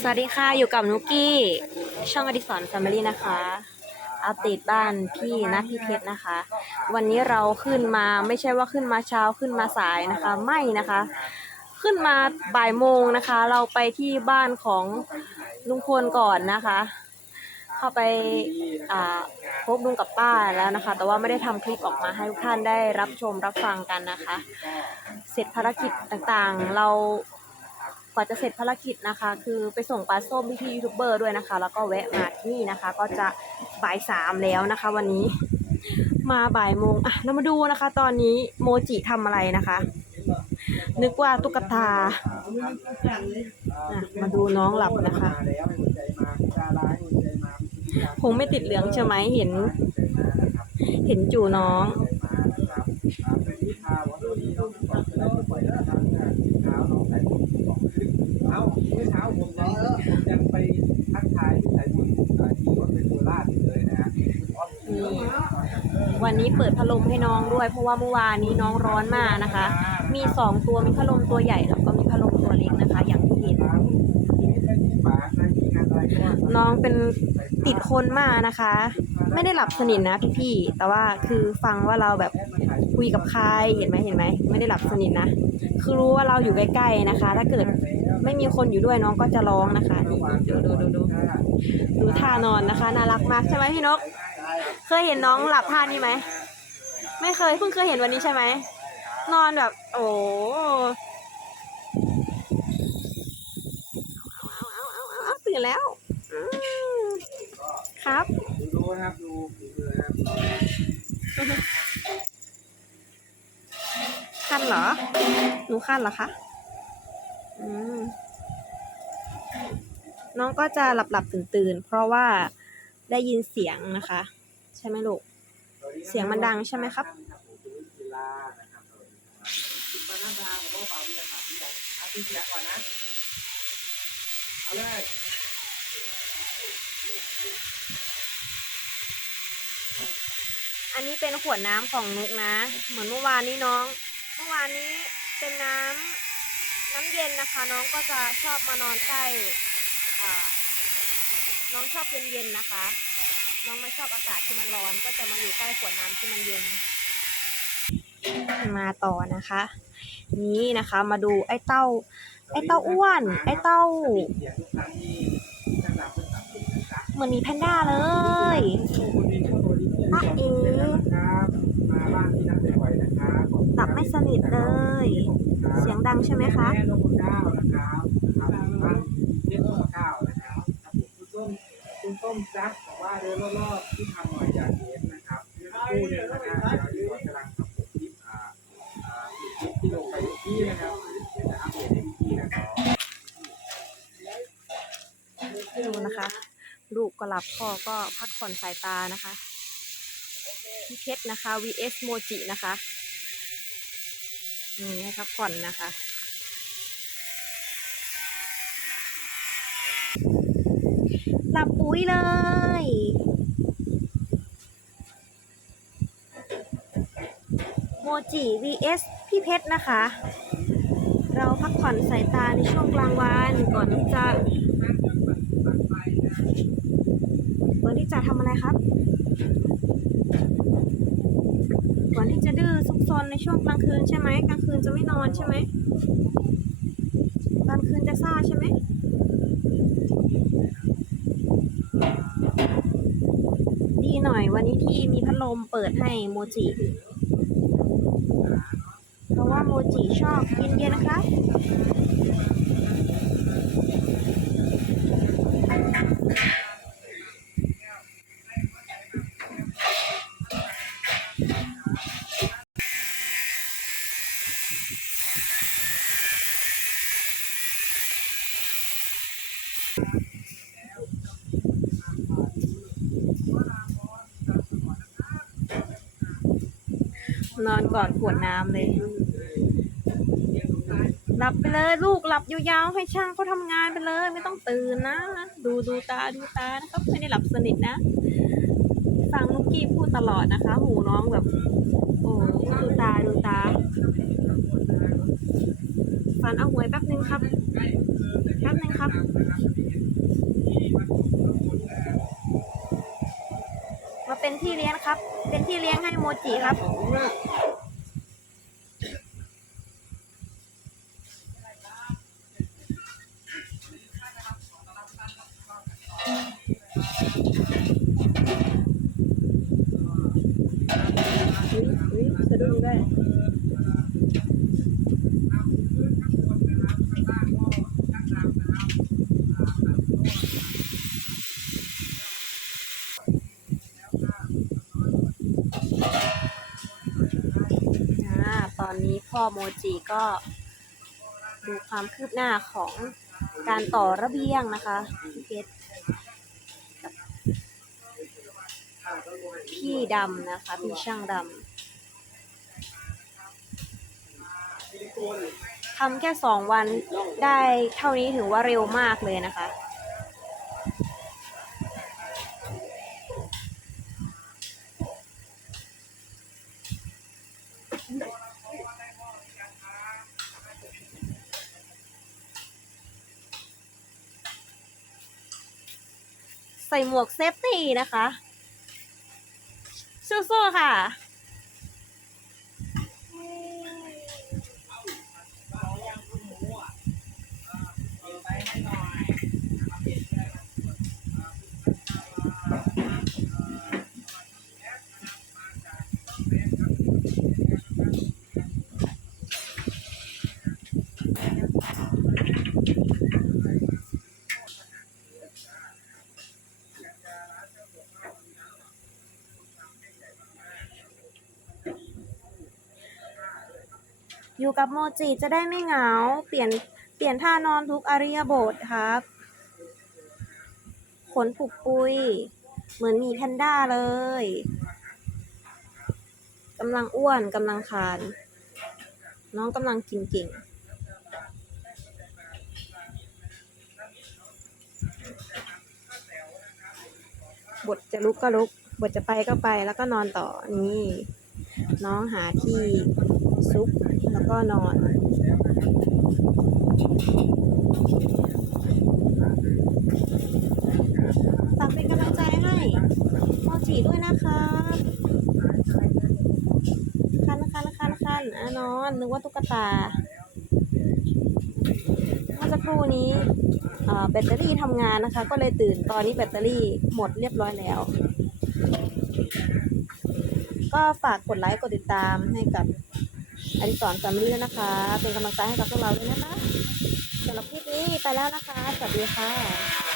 สวัสดีค่ะ อยู่กับนุกกี้ ช่องอดิสรแฟมิลี่นะคะ อัปเดตบ้านพี่นะพี่เพชรนะคะ วันนี้เราขึ้นมาไม่ใช่ว่าขึ้นมาเช้าขึ้นมาสายนะคะ ไม่นะคะ ขึ้นมาบ่ายโมงนะคะ เราไปที่บ้านของลุงพลก่อนนะคะ เข้าไปอ่าพบลุงกับป้าแล้วนะคะ แต่ว่าไม่ได้ทำคลิปออกมาให้ทุกท่านได้รับชมรับฟังกันนะคะ เสร็จภารกิจต่างๆ เรา กว่าจะเสร็จภารกิจนะคะ คือไปส่งปลาส้มพี่ๆยูทูบเบอร์ด้วยนะคะ แล้วก็แวะมาที่นี่นะคะ ก็จะบ่ายสามแล้วนะคะ วันนี้มาบ่ายโมงอะเรามาดูนะคะ ตอนนี้โมจิทำอะไรนะคะ นึกว่าตุ๊กตาอะมาดูน้องหลับนะคะคงไม่ติดเหลืองใช่ไหมเห็น เห็นจูน้อง เอาเมื่อเช้าผมยังยังไปทักทายที่สายบุญอ่าขี่รถไปโคราชเลยนะฮะนี่วันนี้เปิดพัดลมให้น้องด้วย เพราะว่าเมื่อวานนี้น้องร้อนมากนะคะ มีสองตัวมีพัดลมตัวใหญ่แล้วก็มีพัดลมตัวเล็กนะคะ อย่างที่เห็น น้องเป็นติดคนมากนะคะ ไม่ได้หลับสนิทนะพี่ๆแต่ว่าคือฟังว่าเราแบบคุยกับใครเห็นไหมเห็นไหมไม่ได้หลับสนิทนะคือรู้ว่าเราอยู่ใกล้ๆนะคะ ถ้าเกิด ไม่มีคนอยู่ด้วยน้องก็จะร้องนะคะนี่ดูดูดูดูดูท่านอนนะคะ น่ารักมากใช่ไหมพี่นก เคยเห็นน้องหลับท่านี้ไหมไม่เคยเพิ่งเคยเห็นวันนี้ใช่ไหมนอนแบบ โอ้เอาเอาเอาเอาเอาตื่นแล้วครับดูนะครับดูฝีมือนะครับคันเหรอหนูคันเหรอคะ น้องก็จะหลับหลับตื่นตื่นเพราะว่าได้ยินเสียงนะคะ ใช่ไหมลูก เสียงมันดังใช่ไหมครับเอาเลยอันนี้เป็นขวดน้ำของนุกนะ เหมือนเมื่อวานนี้น้อง เมื่อวานนี้เป็นน้ำ น้ำเย็นนะคะ น้องก็จะชอบมานอนใกล้น้องชอบเย็นๆนะคะ น้องไม่ชอบอากาศที่มันร้อน ก็จะมาอยู่ใกล้ขวดน้ำที่มันเย็น มาต่อนะคะ นี่นะคะมาดูไอ้เต้า ไอ้เต้าอ้วน ไอ้เต้า เหมือนมีแพนด้าเลยคุณมีคนโทรดีที่ตาเอ๋หลับไม่สนิทเลย เสียงดังใช่ไหมคะแม่นพเก้านะครับล้อก้าวล้าวนะครับคุณส้มคุณส้มจักบอกว่าเดินรอบๆที่ทำหน่อยอยาเห็นนะครับคู่หนึงนะครับเดี๋ยวที่กำลังทำผมคลิปอ่าอ่าที่ลงไปเมื่อกี้นะครับเดี๋ยวจะอัปเดตให้พี่นะครับดูนะคะ ลูกก็หลับพ่อก็พักผ่อนสายตานะคะพี่เพชรนะคะ vs โมจินะคะ นี่ให้พักผ่อนนะคะ หลับปุ๋ยเลยโมจิ vs พี่เพชรนะคะ เราพักผ่อนสายตาในช่วงกลางวันก่อนที่จะก่อนที่จะทำอะไรครับ อนที่จะดื้อซุกซนในช่วงกลางคืนใช่ไหมกลางคืนจะไม่นอนใช่ไหมกลางคืนจะซ่าใช่ไหมดีหน่อยวันนี้ที่มีพัดลมเปิดให้โมจิเพราะว่าโมจิชอบเย็นๆนะคะ นอนก่อนขวดน้ำเลย หลับไปเลยลูกหลับยาวๆให้ช่างเขาทำงานไปเลย ไม่ต้องตื่นนะ ดูดูตาดูตานะครับไม่ได้หลับสนิทนะฟังลูกกี้พูดตลอดนะคะ หูน้องแบบ โอ้ดูตาดูตาฟันเอาหวยแป๊บนึงครับแป๊บนึงครับมาเป็นพี่เลี้ยงครับ เป็นที่เลี้ยงให้โมจิครับ อุ๊ยอุ๊ยสะดุ้งด้วย อนนี้พ่อโมจิก็ดูความคืบหน้าของการต่อระเบียงนะคะพี่เพชรกับพี่ดำนะคะ พี่ช่างดำทำแค่สองวันได้เท่านี้ถือว่าเร็วมากเลยนะคะ ใส่หมวกเซฟตี้นะคะสู้ๆค่ะ อยู่กับโมจิจะได้ไม่เหงา เปลี่ยนเปลี่ยนท่านอนทุกอริยบทครับ ขนปุกปุย เหมือนมีแพนด้าเลยกำลังอ้วนกำลังคาน น้องกำลังกินเก่งบทจะลุกก็ลุก บทจะไปก็ไปแล้วก็นอนต่อนี่ น้องหาที่ ซุกแล้วก็นอนฝากเป็นกำลังใจให้โมจิด้วยนะครับคันคันคันคันอะนอนนึกว่าตุ๊กตาเมื่อสักครู่นี้แบตเตอรี่ทำงานนะคะ ก็เลยตื่นตอนนี้แบตเตอรี่หมดเรียบร้อยแล้ว ก็ฝากกดไลค์กดติดตามให้กับ อดิสรสามีด้วยนะคะ เป็นกำลังใจให้กับพวกเราด้วยนะคะสำหรับคลิปนี้ไปแล้วนะคะ สวัสดีค่ะ